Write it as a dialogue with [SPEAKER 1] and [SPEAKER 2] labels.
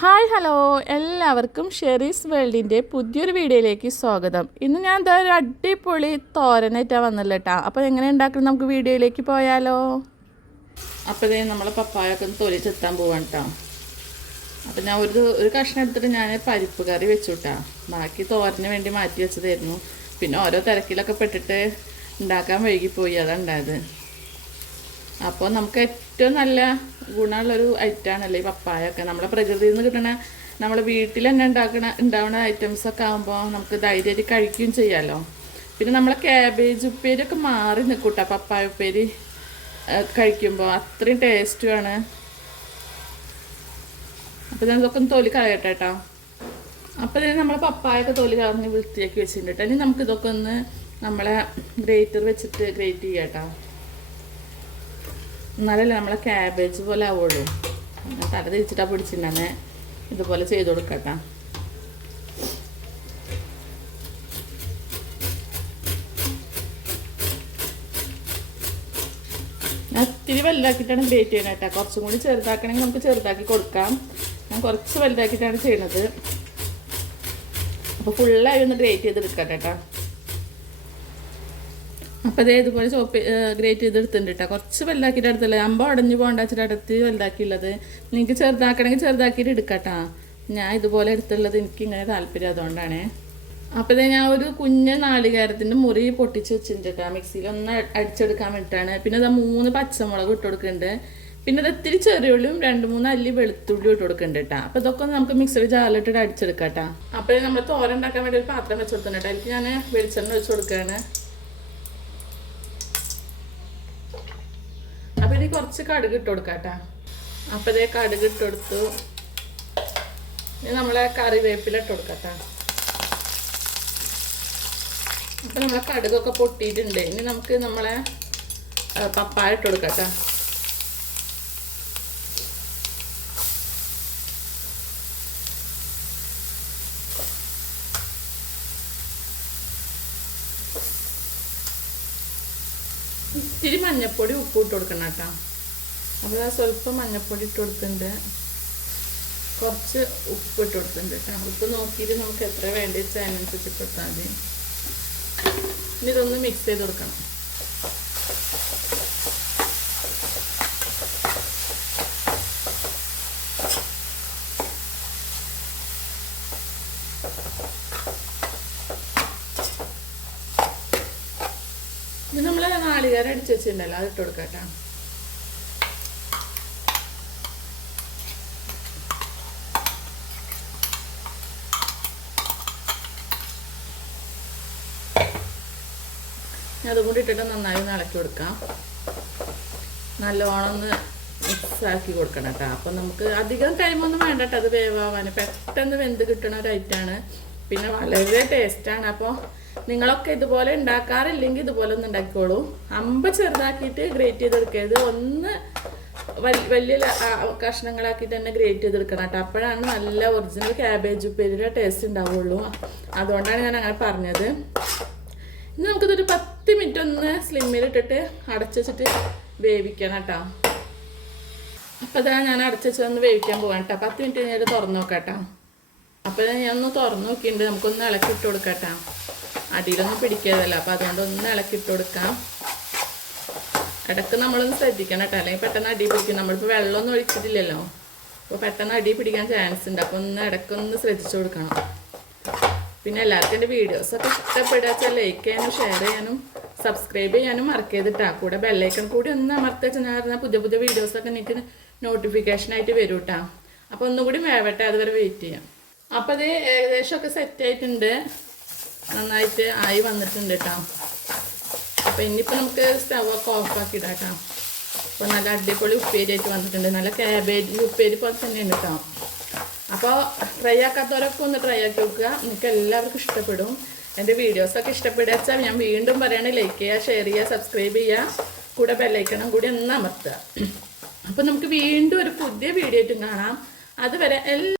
[SPEAKER 1] Hi hello. എല്ലാവർക്കും Sheri's വേൾഡിന്റെ പുതിയൊരു വീഡിയോയിലേക്ക് സ്വാഗതം. ഇന്ന് ഞാൻ എന്താ ഒരു അടിപൊളി തോരനായിട്ടാണ് വന്നല്ലോ കേട്ടോ അപ്പോൾ എങ്ങനെ ഉണ്ടാക്കണം നമുക്ക് വീഡിയോയിലേക്ക് പോയാലോ? അപ്പോൾ ഇതേ നമ്മൾ പപ്പായൊക്കെ തൊലി ചെത്താൻ പോവാണ് കേട്ടോ അപ്പോൾ ഞാൻ ഒരു ഒരു കഷ്ണം എടുത്തിട്ട് ഞാൻ പരിപ്പ് കറി വെച്ചു കേട്ടോ ബാക്കി തോരന് വേണ്ടി മാറ്റി വെച്ചതായിരുന്നു. പിന്നെ ഓരോ തിരക്കിലൊക്കെ പെട്ടിട്ട് ഉണ്ടാക്കാൻ വൈകിപ്പോയി. അതാണ് ഉണ്ടായത്. അപ്പോൾ നമുക്ക് ഏറ്റവും നല്ല ഗുണമുള്ളൊരു ഐറ്റമാണല്ലേ ഈ പപ്പായ ഒക്കെ നമ്മളെ പ്രകൃതിയിൽ നിന്ന് കിട്ടണ നമ്മളെ വീട്ടിൽ തന്നെ ഉണ്ടാക്കണ ഉണ്ടാവുന്ന ഐറ്റംസൊക്കെ ആകുമ്പോൾ നമുക്ക് ധൈര്യമായിട്ട് കഴിക്കുകയും ചെയ്യാമല്ലോ പിന്നെ നമ്മളെ ക്യാബേജ് ഉപ്പേരിയൊക്കെ മാറി നിൽക്കൂട്ട പപ്പായ ഉപ്പേരി കഴിക്കുമ്പോൾ അത്രയും ടേസ്റ്റുമാണ് അപ്പോൾ ഞാൻ ഇതൊക്കെ ഒന്ന് തൊലി കളയട്ടെ കേട്ടോ അപ്പോൾ ഇതിന് നമ്മൾ പപ്പായൊക്കെ തൊലി കളഞ്ഞ് വൃത്തിയാക്കി വെച്ചിട്ടുണ്ട് കേട്ടോ ഇനി നമുക്ക് ഇതൊക്കെ ഒന്ന് നമ്മളെ ഗ്രേറ്റർ വെച്ചിട്ട് ഗ്രേറ്റ് ചെയ്യാം കേട്ടോ എന്നാലല്ലേ നമ്മളെ ക്യാബേജ് പോലെ ആവുള്ളൂ. തല തിരിച്ചിട്ടാ പിടിച്ചിട്ടുണ്ടെന്നെ ഇതുപോലെ ചെയ്ത് കൊടുക്കട്ടാ. ഇത്തിരി വലുതാക്കിയിട്ടാണ് ബേറ്റ് ചെയ്യണത് കേട്ടോ. കുറച്ചും കൂടി ചെറുതാക്കണമെങ്കിൽ നമുക്ക് ചെറുതാക്കി കൊടുക്കാം. ഞാൻ കുറച്ച് വലുതാക്കിയിട്ടാണ് ചെയ്യണത് അപ്പോൾ ഫുള്ളായി ഒന്ന് ഗ്രേറ്റ് ചെയ്തെടുക്കാം കേട്ടോ. അപ്പോൾ അതേ ഇതുപോലെ ചോപ്പ് ഗ്രേറ്റ് ചെയ്തെടുത്തിട്ടുണ്ട് കേട്ടോ കുറച്ച് വലുതാക്കിയിട്ട് എടുത്തല്ലേ അമ്പ ഉടഞ്ഞു പോകണ്ട വെച്ചിട്ട് വലുതാക്കിയുള്ളത്. നിങ്ങൾക്ക് ചെറുതാക്കണമെങ്കിൽ ചെറുതാക്കിയിട്ട് എടുക്കട്ടാ. ഞാൻ ഇതുപോലെ എടുത്തുള്ളത് എനിക്ക് ഇങ്ങനെ താല്പര്യം അതുകൊണ്ടാണ്. അപ്പോൾ ഇതേ ഞാൻ ഒരു കുഞ്ഞ് നാളികേരത്തിന്റെ മുറി പൊട്ടിച്ച് വെച്ചിട്ടുണ്ട് മിക്സിയിൽ ഒന്ന് അടിച്ചെടുക്കാൻ വേണ്ടിയിട്ടാണ് പിന്നെ അത് മൂന്ന് പച്ചമുളക് ഇട്ട് കൊടുക്കുന്നുണ്ട്. പിന്നെ ഇത് ഇത്തിരി ചെറിയുള്ളിയും രണ്ട് മൂന്ന് അല്ലി വെളുത്തുള്ളി ഇട്ട് കൊടുക്കുന്നുണ്ട് കേട്ടോ അപ്പോൾ ഇതൊക്കെ നമുക്ക് മിക്സർ ജാലിട്ടിട്ട് അടിച്ചെടുക്കാം കേട്ടോ അപ്പോൾ നമ്മൾ തോരൻ ഉണ്ടാക്കാൻ വേണ്ടി ഒരു പാത്രം വെച്ച് കൊടുക്കുന്നുണ്ട് അതിലേക്ക് ഞാൻ വെളിച്ചെണ്ണ വെച്ച് കൊടുക്കുകയാണ് അപ്പോൾ കുറച്ച് കടുക് ഇട്ട് കൊടുക്കാട്ടാ. അപ്പോൾ ഇതേ കടുക് ഇട്ട് കൊടുത്തു. ഇനി നമ്മളെ കറിവേപ്പില ഇട്ട് കൊടുക്കാട്ടാ. അപ്പോൾ നമ്മളെ കടുകൊക്കെ പൊട്ടിയിട്ടുണ്ട്. ഇനി നമുക്ക് നമ്മളെ പപ്പായ ഇട്ട് കൊടുക്കാട്ടാ. ഇത്തിരി മഞ്ഞപ്പൊടി ഉപ്പ് ഇട്ട് കൊടുക്കണം കേട്ടോ. അപ്പോൾ സ്വല്പം മഞ്ഞപ്പൊടി ഇട്ട് കൊടുത്തിട്ടുണ്ട്. കുറച്ച് ഉപ്പ് ഇട്ട് കൊടുത്തിട്ടുണ്ട് കേട്ടോ. ഉപ്പ് നോക്കിയിട്ട് നമുക്ക് എത്ര വേണ്ടി വെച്ചാൽ അതിനനുസരിച്ച് കൊടുത്താൽ മതി. ഇനി ഇതൊന്ന് മിക്സ് ചെയ്ത് കൊടുക്കണം. ഇത് നമ്മൾ നാളികേരം അടിച്ച് വെച്ചിട്ടുണ്ടല്ലോ അത് ഇട്ട് കൊടുക്കാം കേട്ടോ അതും കൂടി ഇട്ടിട്ട് നന്നായി ഒന്ന് ഇളക്കി കൊടുക്കാം. നല്ലോണം ഒന്ന് മിക്സ് ആക്കി കൊടുക്കണം കേട്ടോ അപ്പം നമുക്ക് അധികം ടൈമൊന്നും വേണ്ട കേട്ടോ അത് വേവാൻ. പെട്ടെന്ന് വെന്ത് കിട്ടണ ഒരു ഐറ്റാണ് പിന്നെ വളരെ ടേസ്റ്റാണ് അപ്പോൾ നിങ്ങളൊക്കെ ഇതുപോലെ ഉണ്ടാക്കാറില്ലെങ്കിൽ ഇതുപോലെ ഒന്ന് ഉണ്ടാക്കിക്കോളൂ. അമ്പ ചെറുതാക്കിയിട്ട് ഗ്രേറ്റ് ചെയ്തെടുക്കരുത്. ഒന്ന് വലിയ കഷ്ണങ്ങളാക്കിയിട്ട് തന്നെ ഗ്രേറ്റ് ചെയ്തെടുക്കണം കേട്ടോ. അപ്പോഴാണ് നല്ല ഒറിജിനൽ ക്യാബേജ് ഉപ്പേരിയുടെ ടേസ്റ്റ് ഉണ്ടാവുള്ളൂ. അതുകൊണ്ടാണ് ഞാൻ അങ്ങനെ പറഞ്ഞത്. ഇനി നമുക്കിതൊരു പത്ത് മിനിറ്റ് ഒന്ന് സ്ലിമ്മിലിട്ടിട്ട് അടച്ചു വെച്ചിട്ട് വേവിക്കണം കേട്ടോ. അപ്പോൾ അതാണ് ഞാൻ അടച്ചു ഒന്ന് വേവിക്കാൻ പോകാം കേട്ടോ. പത്ത് മിനിറ്റ് കഴിഞ്ഞിട്ട് തുറന്നു നോക്കാം കേട്ടോ. അപ്പോൾ ഞാൻ ഒന്ന് തുറന്നു നോക്കിയിട്ടുണ്ട്. നമുക്കൊന്ന് ഇളക്കിട്ട് കൊടുക്കാം കേട്ടോ. അടിയിലൊന്നും പിടിക്കരുതല്ലോ അപ്പോൾ അതുകൊണ്ട് ഒന്ന് ഇളക്കിട്ട് കൊടുക്കാം. ഇടയ്ക്ക് നമ്മളൊന്ന് ശ്രദ്ധിക്കണം കേട്ടോ. അല്ലെങ്കിൽ പെട്ടെന്ന് അടി പിടിക്കും. നമ്മളിപ്പോൾ വെള്ളമൊന്നും ഒഴിച്ചിട്ടില്ലല്ലോ. അപ്പോൾ പെട്ടെന്ന് അടി പിടിക്കാൻ ചാൻസ് ഉണ്ട്. അപ്പോൾ ഒന്ന് ഇടയ്ക്കൊന്ന് ശ്രദ്ധിച്ചു കൊടുക്കണം. പിന്നെ എല്ലാവർക്കും എന്റെ വീഡിയോസൊക്കെ ഇഷ്ടപ്പെടുക ലൈക്ക് ചെയ്യാനും ഷെയർ ചെയ്യാനും സബ്സ്ക്രൈബ് ചെയ്യാനും മറക്കരുതിട്ടാ കൂടെ ബെല്ലൈക്കൺ കൂടി ഒന്ന് അമർത്തി വെച്ചാൽ ഞാൻ പറഞ്ഞാൽ പുതിയ പുതിയ വീഡിയോസൊക്കെ എനിക്ക് നോട്ടിഫിക്കേഷനായിട്ട് വരും കേട്ടോ അപ്പോൾ ഒന്നുകൂടി വേവട്ടെ. അതുവരെ വെയിറ്റ് ചെയ്യാം. അപ്പോൾ അത് ഏകദേശമൊക്കെ സെറ്റ് ആയിട്ടുണ്ട്. നന്നായിട്ട് ആയി വന്നിട്ടുണ്ട് കേട്ടോ അപ്പോൾ ഇനിയിപ്പോൾ നമുക്ക് സ്റ്റവ് ഒക്കെ ഓഫാക്കി ഇടാം അപ്പോൾ നല്ല അടിപൊളി ഉപ്പേരിയായിട്ട് വന്നിട്ടുണ്ട്. നല്ല ക്യാബേജ് ഉപ്പേരി പോലെ തന്നെയാണ് കേട്ടോ അപ്പോൾ ട്രൈ ആക്കാത്തവരൊക്കെ ഒന്ന് ട്രൈ ആക്കി നോക്കുക. നിങ്ങൾക്ക് എല്ലാവർക്കും ഇഷ്ടപ്പെടും. എന്റെ വീഡിയോസൊക്കെ ഇഷ്ടപ്പെടുക ഞാൻ വീണ്ടും പറയണേ ലൈക്ക് ചെയ്യുക ഷെയർ ചെയ്യുക സബ്സ്ക്രൈബ് ചെയ്യുക. കൂടെ ബെല്ലൈക്കണം കൂടി ഒന്ന് അമർത്തുക. അപ്പോൾ നമുക്ക് വീണ്ടും ഒരു പുതിയ വീഡിയോ ആയിട്ടും കാണാം. അതുവരെ എല്ലാ